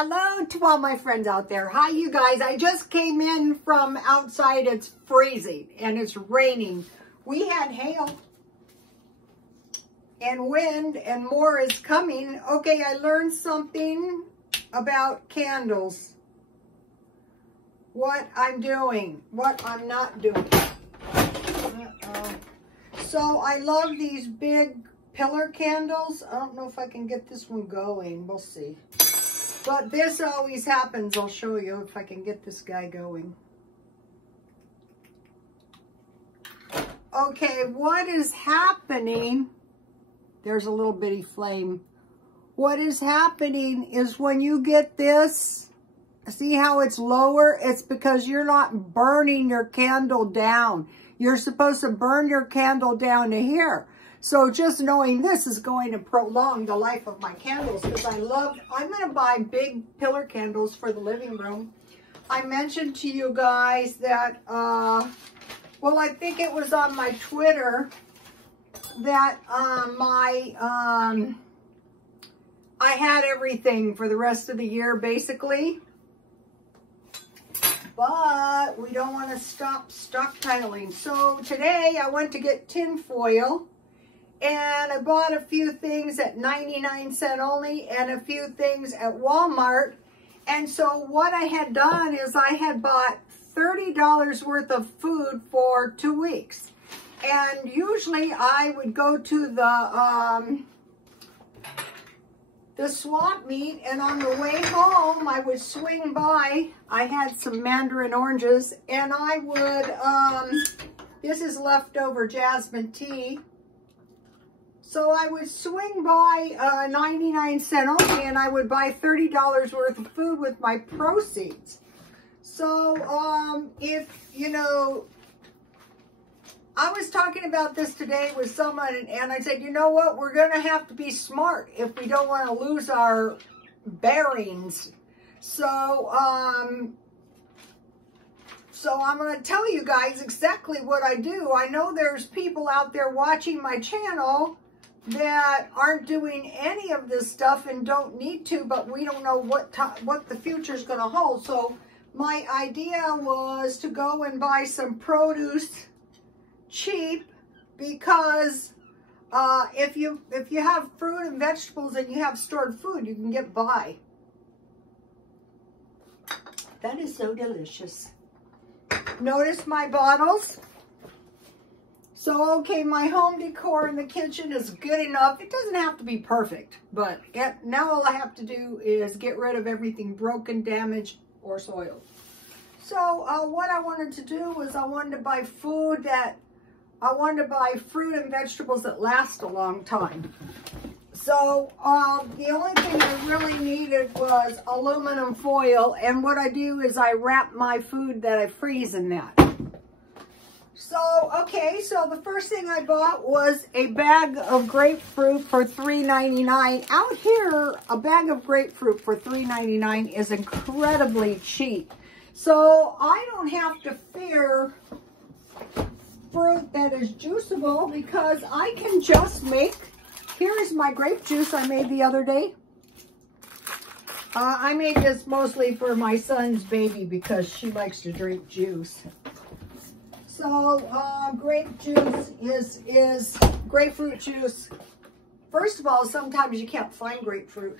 Hello to all my friends out there. Hi, you guys. I just came in from outside. It's freezing and it's raining. We had hail and wind and more is coming. Okay, I learned something about candles. What I'm doing, what I'm not doing. So I love these big pillar candles. I don't know if I can get this one going. We'll see. But this always happens. I'll show you if I can get this guy going. Okay, what is happening? There's a little bitty flame. What is happening is when you get this, see how it's lower? It's because you're not burning your candle down. You're supposed to burn your candle down to here. So just knowing this is going to prolong the life of my candles because I'm going to buy big pillar candles for the living room. I mentioned to you guys that, well, I think it was on my Twitter that I had everything for the rest of the year basically. But we don't want to stop stockpiling. So today I went to get tin foil. And I bought a few things at 99 cents only and a few things at Walmart. And so what I had done is I had bought $30 worth of food for 2 weeks. And usually I would go to the swap meet, and on the way home I would swing by. I had some mandarin oranges and I would, this is leftover jasmine tea. So I would swing by 99 cents only and I would buy $30 worth of food with my proceeds. So if, you know, I was talking about this today with someone and I said, you know what, we're going to have to be smart if we don't want to lose our bearings. So I'm going to tell you guys exactly what I do. I know there's people out there watching my channel that aren't doing any of this stuff and don't need to, but we don't know what the future is going to hold. So my idea was to go and buy some produce cheap because if you have fruit and vegetables and you have stored food, you can get by. That is so delicious. Notice my bottles. So, okay, my home decor in the kitchen is good enough. It doesn't have to be perfect, but now all I have to do is get rid of everything broken, damaged, or soiled. So, what I wanted to do was I wanted to buy fruit and vegetables that last a long time. So, the only thing I really needed was aluminum foil, and what I do is I wrap my food that I freeze in that. So, okay, so the first thing I bought was a bag of grapefruit for $3.99. Out here, a bag of grapefruit for $3.99 is incredibly cheap. So, I don't have to fear fruit that is juiceable because I can just make, here is my grape juice I made the other day. I made this mostly for my son's baby because she likes to drink juice. So, grape juice is grapefruit juice. First of all, sometimes you can't find grapefruit.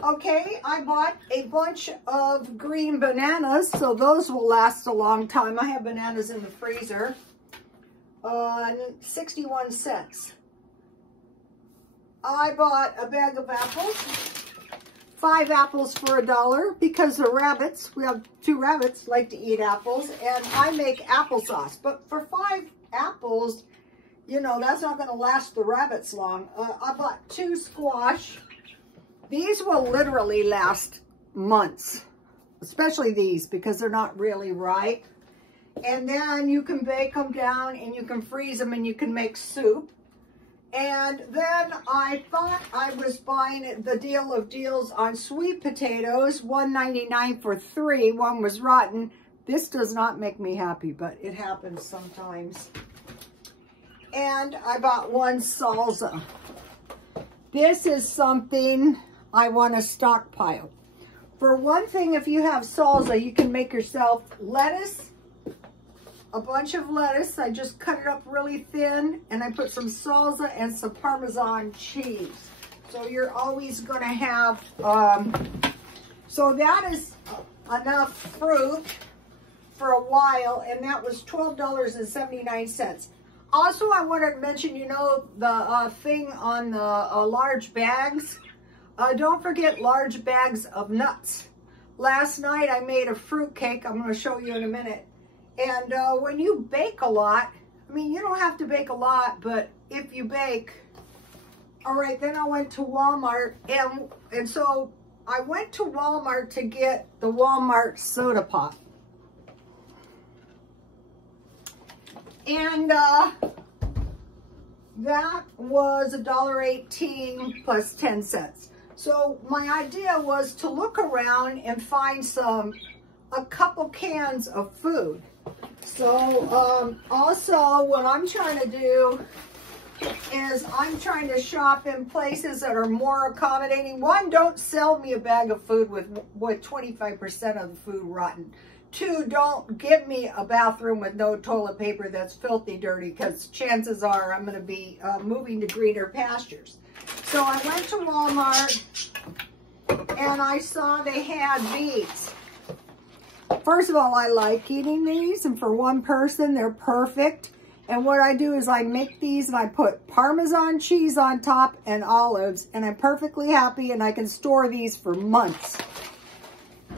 Okay, I bought a bunch of green bananas, so those will last a long time. I have bananas in the freezer. 61 cents. I bought a bag of apples. 5 apples for $1 because the rabbits, we have 2 rabbits, like to eat apples, and I make applesauce. But for 5 apples, you know, that's not going to last the rabbits long. I bought 2 squash. These will literally last months, especially these because they're not really ripe. And then you can bake them down and you can freeze them and you can make soup. And then I thought I was buying the deal of deals on sweet potatoes, $1.99 for 3. One was rotten. This does not make me happy, but it happens sometimes. And I bought 1 salsa. This is something I want to stockpile. For one thing, if you have salsa, you can make yourself lettuce, a bunch of lettuce. I just cut it up really thin, and I put some salsa and some Parmesan cheese. So you're always going to have, so that is enough fruit for a while, and that was $12.79. Also, I wanted to mention, you know, the thing on the large bags. Don't forget large bags of nuts. Last night I made a fruit cake. I'm going to show you in a minute. And when you bake a lot, I mean, you don't have to bake a lot, but if you bake, all right, then I went to Walmart, and so I went to Walmart to get the Walmart soda pop. And that was $1.18 plus 10 cents. So my idea was to look around and find a couple cans of food. So also what I'm trying to do is I'm trying to shop in places that are more accommodating. One, don't sell me a bag of food with 25% of the food rotten. Two, don't give me a bathroom with no toilet paper that's filthy dirty, because chances are I'm going to be moving to greener pastures. So I went to Walmart and I saw they had these. First of all, I like eating these, and for one person, they're perfect. And what I do is I make these and I put Parmesan cheese on top and olives, and I'm perfectly happy, and I can store these for months.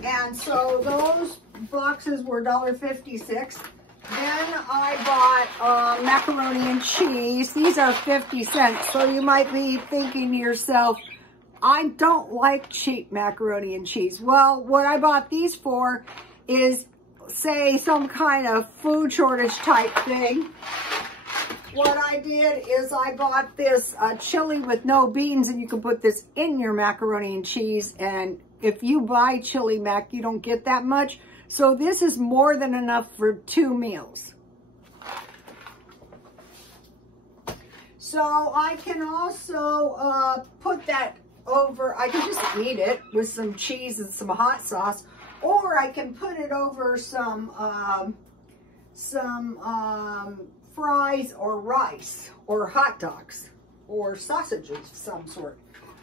And so those boxes were $1.56. Then I bought macaroni and cheese. These are 50 cents. So you might be thinking to yourself, I don't like cheap macaroni and cheese. Well, what I bought these for is, say, some kind of food shortage type thing. What I did is I bought this chili with no beans, and you can put this in your macaroni and cheese. And if you buy chili mac, you don't get that much. So this is more than enough for 2 meals. So I can also put that over, I can just eat it with some cheese and some hot sauce, or I can put it over some fries or rice or hot dogs or sausages of some sort.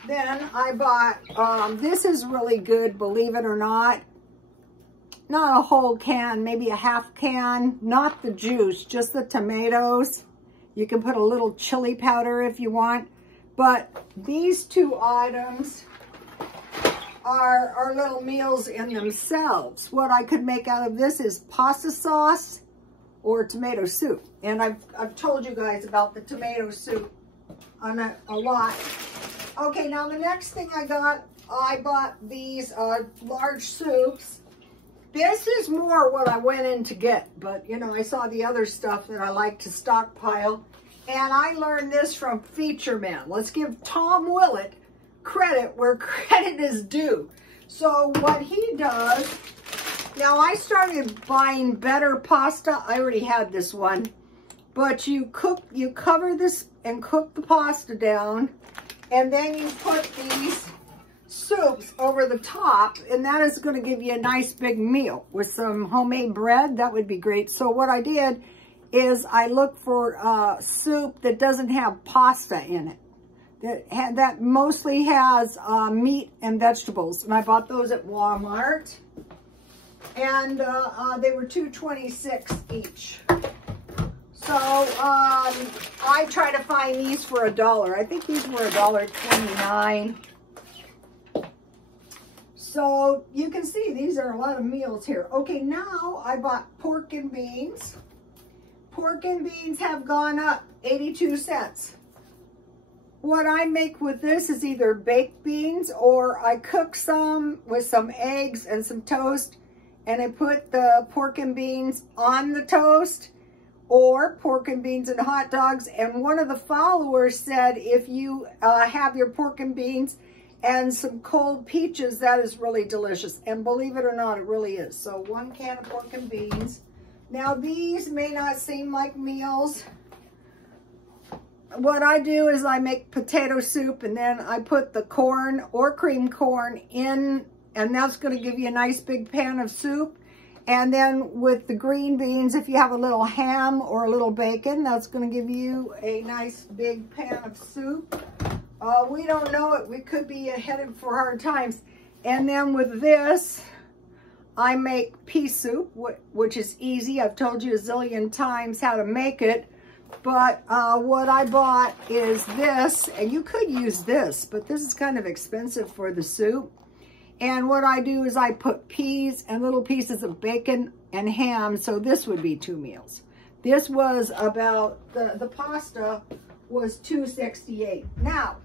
Then I bought, this is really good, believe it or not. Not a whole can, maybe a half can, not the juice, just the tomatoes. You can put a little chili powder if you want. But these 2 items are little meals in themselves. What I could make out of this is pasta sauce or tomato soup. And I've told you guys about the tomato soup on a lot. Okay, now the next thing I bought these large soups. This is more what I went in to get, but you know, I saw the other stuff that I like to stockpile, and I learned this from Feature Man. Let's give Tom Willett credit where credit is due. So what he does, now I started buying better pasta. I already had this one, but you cover this and cook the pasta down, and then you put these soups over the top, and that is going to give you a nice big meal with some homemade bread. That would be great. So what I did is I looked for soup that doesn't have pasta in it, that mostly has meat and vegetables, and I bought those at Walmart, and they were $2.26 each. So I try to find these for $1. I think these were $1.29. So you can see these are a lot of meals here. Okay, now I bought pork and beans. Pork and beans have gone up 82 cents. What I make with this is either baked beans, or I cook some with some eggs and some toast, and I put the pork and beans on the toast, or pork and beans and hot dogs. And one of the followers said if you have your pork and beans and some cold peaches, that is really delicious. And believe it or not, it really is. So 1 can of pork and beans. Now these may not seem like meals. What I do is I make potato soup, and then I put the corn or cream corn in and that's going to give you a nice big pan of soup. And then with the green beans, if you have a little ham or a little bacon, that's going to give you a nice big pan of soup. We don't know it. We could be headed for hard times. And then with this, I make pea soup, which is easy. I've told you a zillion times how to make it. But what I bought is this, and you could use this, but this is kind of expensive for the soup. And what I do is I put peas and little pieces of bacon and ham, so this would be 2 meals. This was about, the pasta was $2.68. Now,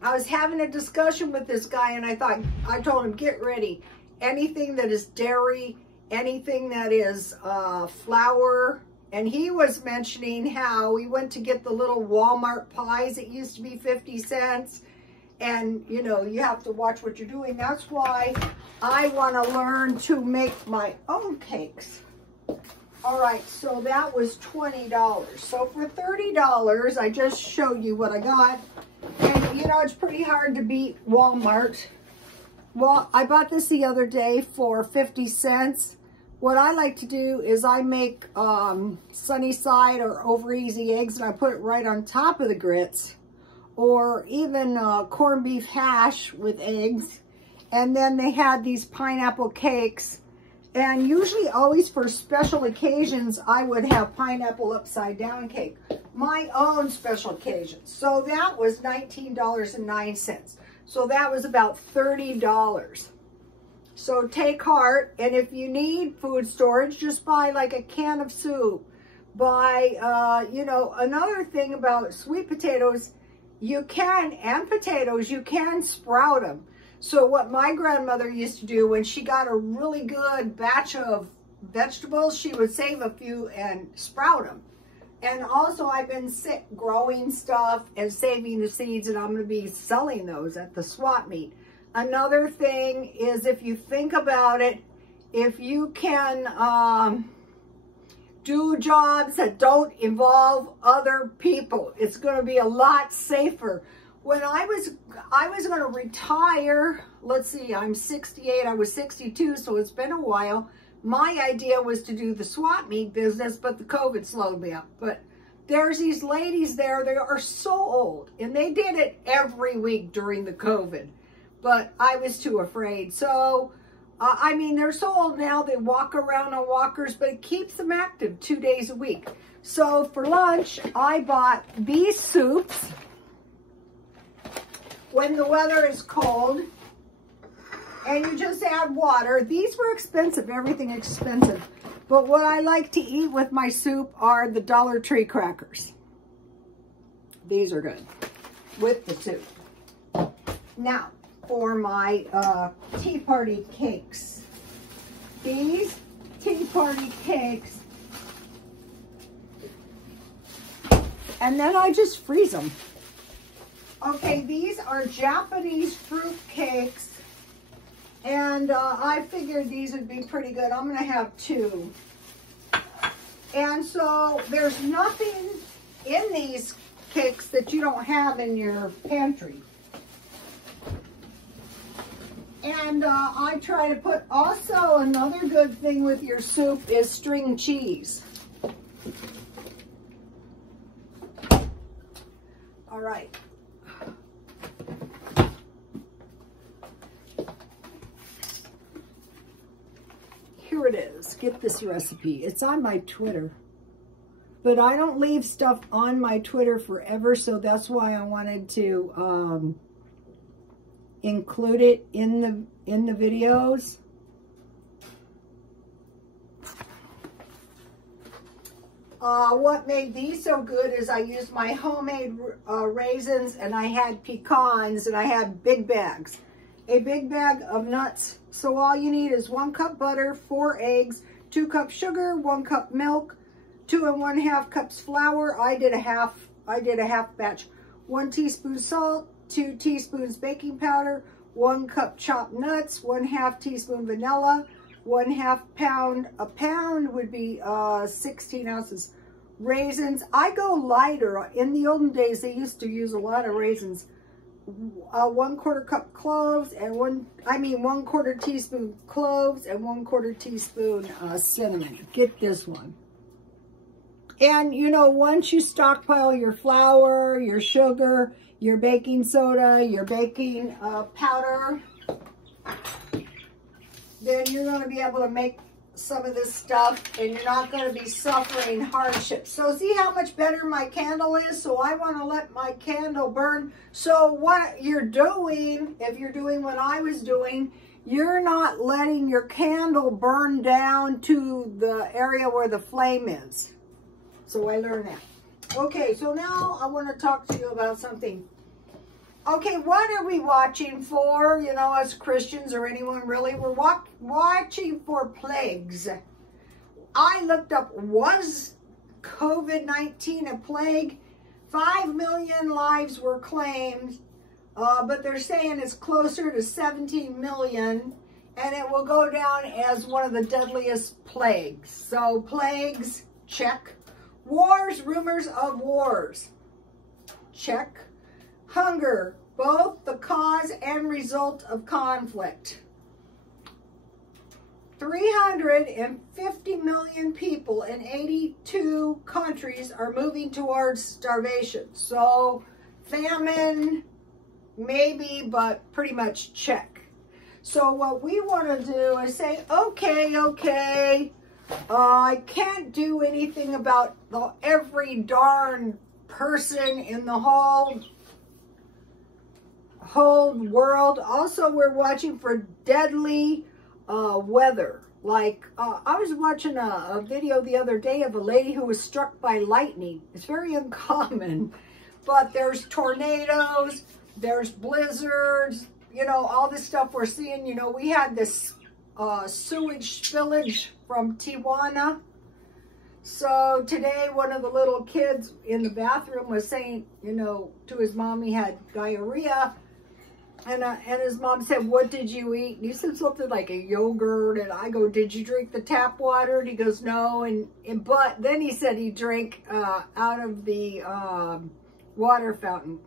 I was having a discussion with this guy, and I told him, get ready. Anything that is dairy, anything that is flour. And he was mentioning how we went to get the little Walmart pies. It used to be 50 cents. And, you know, you have to watch what you're doing. That's why I want to learn to make my own cakes. All right, so that was $20. So for $30, I just showed you what I got. And, you know, it's pretty hard to beat Walmart. Well, I bought this the other day for 50 cents. What I like to do is I make sunny side or over easy eggs, and I put it right on top of the grits. Or even corned beef hash with eggs. And then they had these pineapple cakes. And usually always for special occasions, I would have pineapple upside down cake. My own special occasions. So that was $19.09. So that was about $30. So take heart. And if you need food storage, just buy like a can of soup. Buy, you know, another thing about sweet potatoes, you can sprout them. So what my grandmother used to do when she got a really good batch of vegetables, she would save a few and sprout them. And also I've been growing stuff and saving the seeds, and I'm going to be selling those at the swap meet. Another thing is, if you think about it, if you can do jobs that don't involve other people, it's going to be a lot safer. When I was going to retire, let's see, I'm 68, I was 62, so it's been a while. My idea was to do the swap meet business, but the COVID slowed me up. But there's these ladies there, they are so old, and they did it every week during the COVID, but I was too afraid. So I mean, they're so old now, they walk around on walkers, but it keeps them active 2 days a week. So for lunch, I bought these soups when the weather is cold, and you just add water. These were expensive, everything expensive. But what I like to eat with my soup are the Dollar Tree crackers. These are good with the soup. Now, for my tea party cakes. These tea party cakes, and then I just freeze them. Okay, these are Japanese fruit cakes, and I figured these would be pretty good. I'm gonna have 2. And so there's nothing in these cakes that you don't have in your pantry. And I try to put, also another good thing with your soup is string cheese. All right. Here it is. Get this recipe. It's on my Twitter. But I don't leave stuff on my Twitter forever, so that's why I wanted to include it in the videos. What made these so good is I used my homemade raisins, and I had pecans, and I had big bags. A big bag of nuts. So all you need is 1 cup butter, 4 eggs, 2 cups sugar, 1 cup milk, 2 1/2 cups flour. I did a half batch. 1 teaspoon salt, 2 teaspoons baking powder, 1 cup chopped nuts, 1/2 teaspoon vanilla, 1/2 pound. A pound would be 16 ounces. Raisins. I go lighter. In the olden days, they used to use a lot of raisins. 1/4 cup cloves and 1/4 teaspoon cloves and 1/4 teaspoon cinnamon. Get this one. And you know, once you stockpile your flour, your sugar, your baking soda, your baking powder, then you're going to be able to make some of this stuff and you're not going to be suffering hardship. So see how much better my candle is? So I want to let my candle burn. So what you're doing, if you're doing what I was doing, you're not letting your candle burn down to the area where the flame is. So I learned that. Okay, so now I want to talk to you about something. Okay, what are we watching for, you know, as Christians or anyone really? We're watching for plagues. I looked up, was COVID-19 a plague? 5 million lives were claimed, but they're saying it's closer to 17 million, and it will go down as one of the deadliest plagues. So plagues, check. Wars, rumors of wars, check. Hunger, both the cause and result of conflict. 350 million people in 82 countries are moving towards starvation. So famine, maybe, but pretty much check. So what we want to do is say, okay, I can't do anything about every darn person in the whole world. Also, we're watching for deadly weather. Like, I was watching a video the other day of a lady who was struck by lightning. It's very uncommon, but there's tornadoes, there's blizzards, you know, all this stuff we're seeing. You know, we had this sewage spillage from Tijuana. So today, one of the little kids in the bathroom was saying, you know, to his mom he had diarrhea. And his mom said, what did you eat? And he said something like a yogurt. And I go, did you drink the tap water? And he goes, no. But then he said he drank out of the water fountain.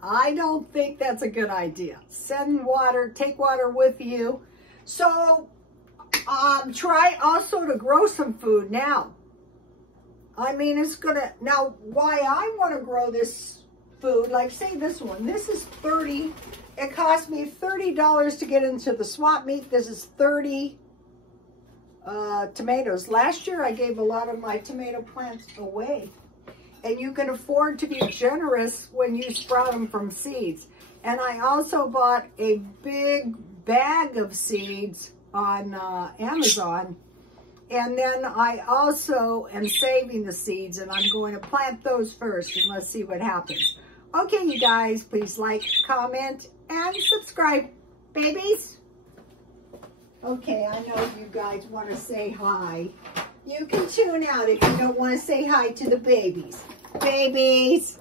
I don't think that's a good idea. Send water, take water with you. So try also to grow some food now. I mean, it's gonna, now why I want to grow this food, like say this one, this is 30, it cost me $30 to get into the swap meet. This is 30 tomatoes. Last year I gave a lot of my tomato plants away, and you can afford to be generous when you sprout them from seeds. And I also bought a big bag of seeds on Amazon. And then I also am saving the seeds, and I'm going to plant those first, and let's see what happens. Okay, you guys, please like, comment, and subscribe, babies. Okay, I know you guys want to say hi. You can tune out if you don't want to say hi to the babies. Babies,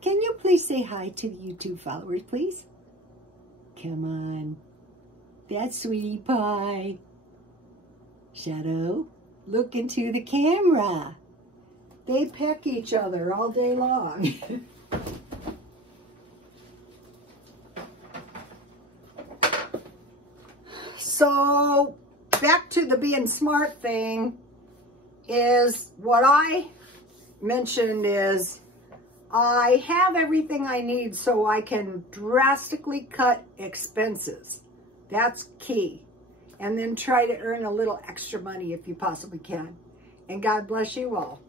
can you please say hi to the YouTube followers, please? Come on. That's Sweetie Pie. Shadow, look into the camera. They peck each other all day long. So, back to the being smart thing, is what I mentioned is I have everything I need so I can drastically cut expenses. That's key. And then try to earn a little extra money if you possibly can. And God bless you all.